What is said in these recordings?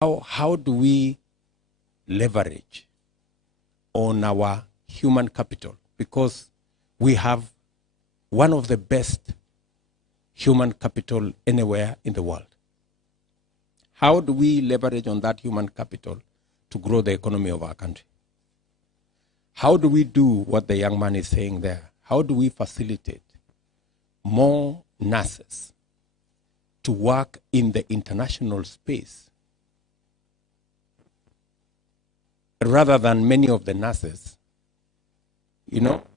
How do we leverage on our human capital? Because we have one of the best human capital anywhere in the world. How do we leverage on that human capital to grow the economy of our country? How do we do what the young man is saying there? How do we facilitate more nurses to work in the international space rather than many of the nurses,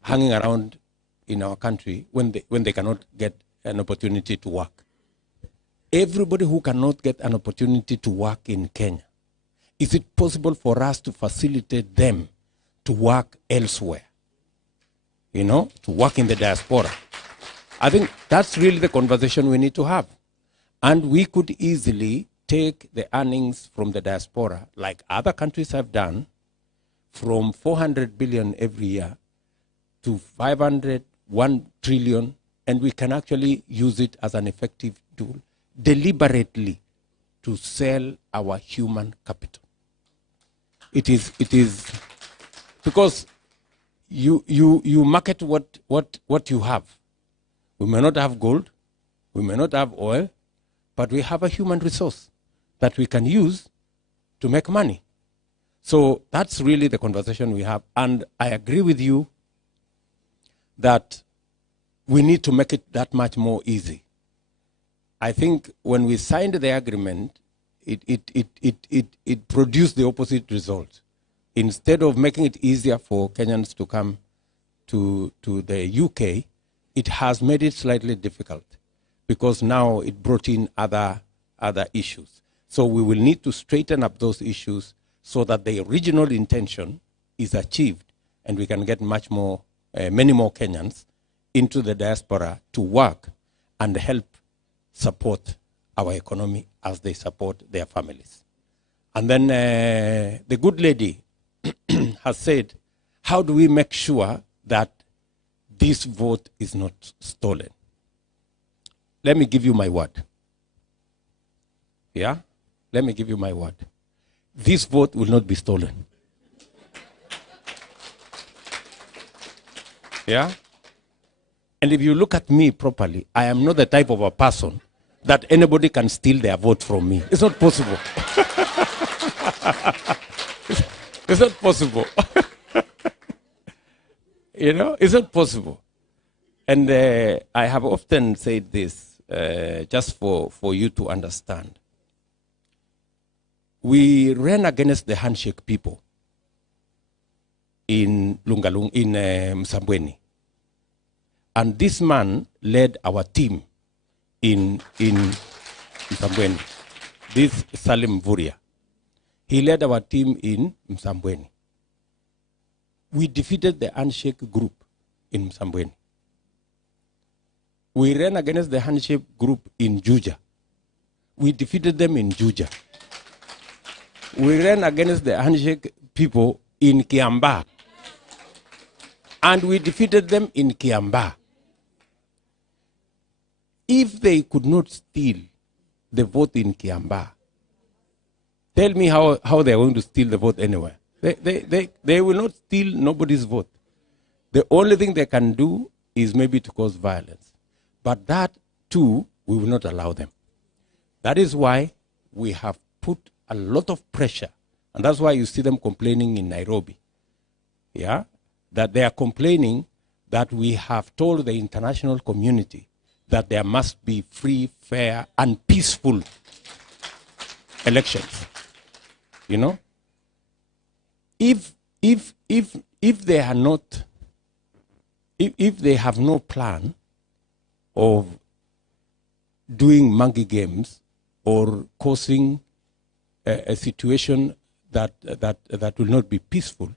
hanging around in our country when they cannot get an opportunity to work? Everybody who cannot get an opportunity to work in Kenya, is it possible for us to facilitate them to work elsewhere? To work in the diaspora. I think that's really the conversation we need to have. And we could easily take the earnings from the diaspora, like other countries have done, from 400 billion every year to 500, 1 trillion, and we can actually use it as an effective tool deliberately to sell our human capital. It is because you market what you have. We may not have gold, we may not have oil, but we have a human resource that we can use to make money. So that's really the conversation we have. And I agree with you that we need to make it that much more easy. I think when we signed the agreement, it produced the opposite result. Instead of making it easier for Kenyans to come to the UK, it has made it slightly difficult because now it brought in other issues. So we will need to straighten up those issues so that the original intention is achieved and we can get many more Kenyans into the diaspora to work and help support our economy as they support their families. And then the good lady has said, how do we make sure that this vote is not stolen? Let me give you my word. Yeah? Let me give you my word. This vote will not be stolen. Yeah? And if you look at me properly, I am not the type of a person that anybody can steal their vote from me. It's not possible. It's not possible. It's not possible. And I have often said this, just for you to understand. We ran against the handshake people in Lungalung, in Msambweni. And this man led our team in Msambweni. This Salim Vuria. He led our team in Msambweni. We defeated the handshake group in Msambweni. We ran against the handshake group in Juja. We defeated them in Juja. We ran against the handshake people in Kiambaa. And we defeated them in Kiambaa. If they could not steal the vote in Kiambaa, tell me how they are going to steal the vote anywhere. They will not steal nobody's vote. The only thing they can do is maybe to cause violence. But that, too, we will not allow them. That is why we have put a lot of pressure. And that's why you see them complaining in Nairobi. Yeah? That they are complaining that we have told the international community that there must be free, fair, and peaceful elections. If they are not, if they have no plan of doing monkey games or causing a situation that will not be peaceful,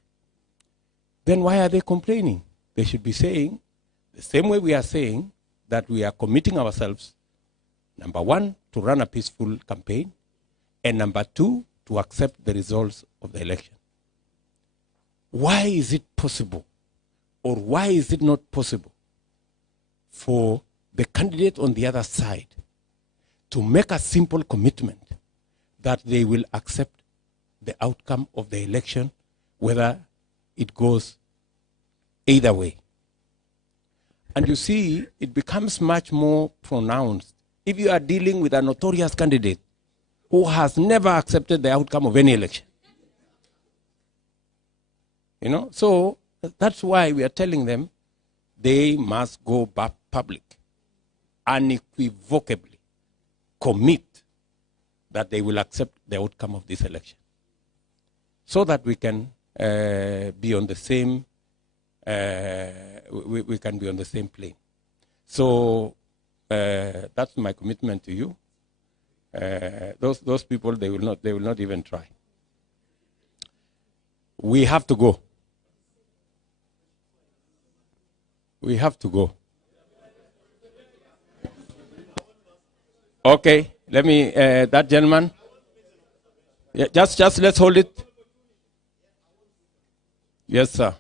then why are they complaining? They should be saying, the same way we are saying, that we are committing ourselves, number one, to run a peaceful campaign, and number two, to accept the results of the election. Why is it possible, or why is it not possible for the candidate on the other side to make a simple commitment that they will accept the outcome of the election, whether it goes either way. And you see, it becomes much more pronounced if you are dealing with a notorious candidate who has never accepted the outcome of any election. You know, so that's why we are telling them they must go back public, unequivocally commit that they will accept the outcome of this election, so that we can be on the same, we can be on the same plane. So that's my commitment to you. Those people, they will not even try. We have to go. We have to go. Okay, let me, that gentleman. Yeah, just let's hold it. Yes, sir.